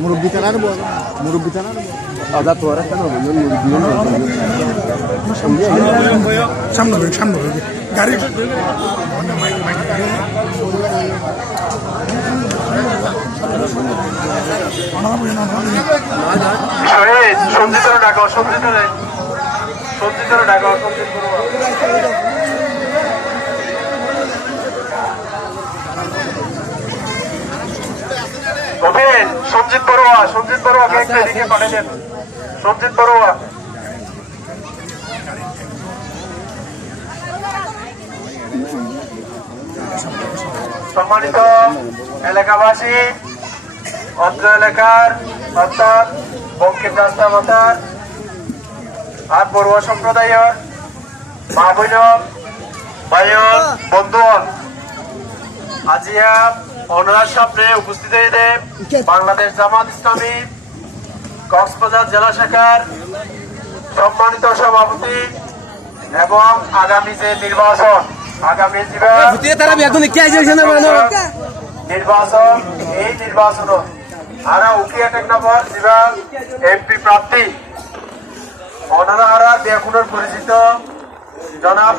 মুরব্বী তারা আদা তো আর কেন সামনে গাড়ি সঞ্জিত ডাকা সঞ্জিত ডাকা সঞ্জিত বড়ুয়াকে একটু এদিকে পাঠিয়ে দেন। সঞ্জিত বড়ুয়া সম্মানিত এলাকাবাসী, অত্র এলাকার অর্থাৎ বঙ্কিম রাস্তা মাতার আর বড়ুয়া সম্প্রদায়ের মা বোন ভাই বন্ধুগণ, আজিয়া ওনার সামনে উপস্থিত হয়ে বাংলাদেশ জামাত ইসলামী কক্সবাজার জেলা শাখার সম্মানিত সভাপতি এবং আগামী যে নির্বাচন এই নির্বাচন আরা উকিয়া টেক নম্বর এমপি প্রার্থী ওনারা আরা বেগুনের পরিচিত জনাব